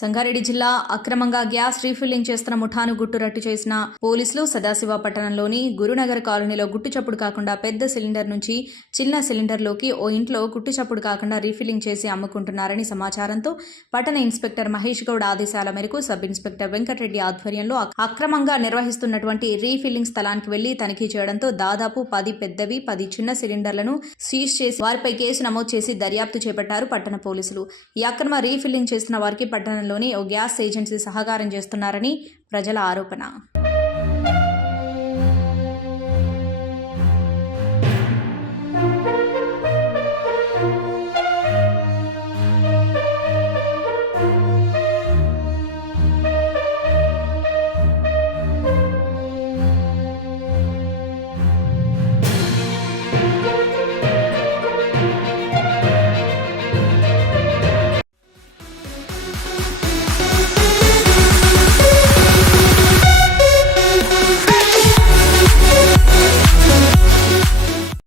సంగారెడ్డి జిల్లా అక్రమంగా gas refilling చేస్తున్న ముఠాను గుట్టురట్టు చేసిన పోలీసులు సదాశివ పట్టణంలోని గురునగర్ కాలనీలో గుట్టుచప్పుడు కాకుండా పెద్ద సిలిండర్ నుంచి చిన్న సిలిండర్లోకి ఓ ఇంట్లో గుట్టుచప్పుడు కాకుండా రీఫిల్లింగ్ చేసి అమ్ముకుంటున్నారని సమాచారంతో పట్టణ ఇన్స్పెక్టర్ మహేష్ గౌడ్ ఆదేశాల మేరకు సబ్ ఇన్స్పెక్టర్ వెంకటరెడ్డి ఆధ్వర్యంలో అక్రమంగా నిర్వహిస్తున్నటువంటి రీఫిల్లింగ్ స్థలానికి వెళ్లి తనిఖీ చేయడంతో దాదాపు 10 పెద్దవి 10 చిన్న సిలిండర్లను సీజ్ చేసి వారిపై కేసు నమోదు చేసి దర్యాప్తు చేపట్టారు పట్టణ పోలీసులు. ఈ అక్రమ రీఫిల్లింగ్ చేస్తున్న వారికి పట్టణ లోని ఓ గ్యాస్ ఏజెన్సీ సహకారం చేస్తున్నారని ప్రజల ఆరోపణ.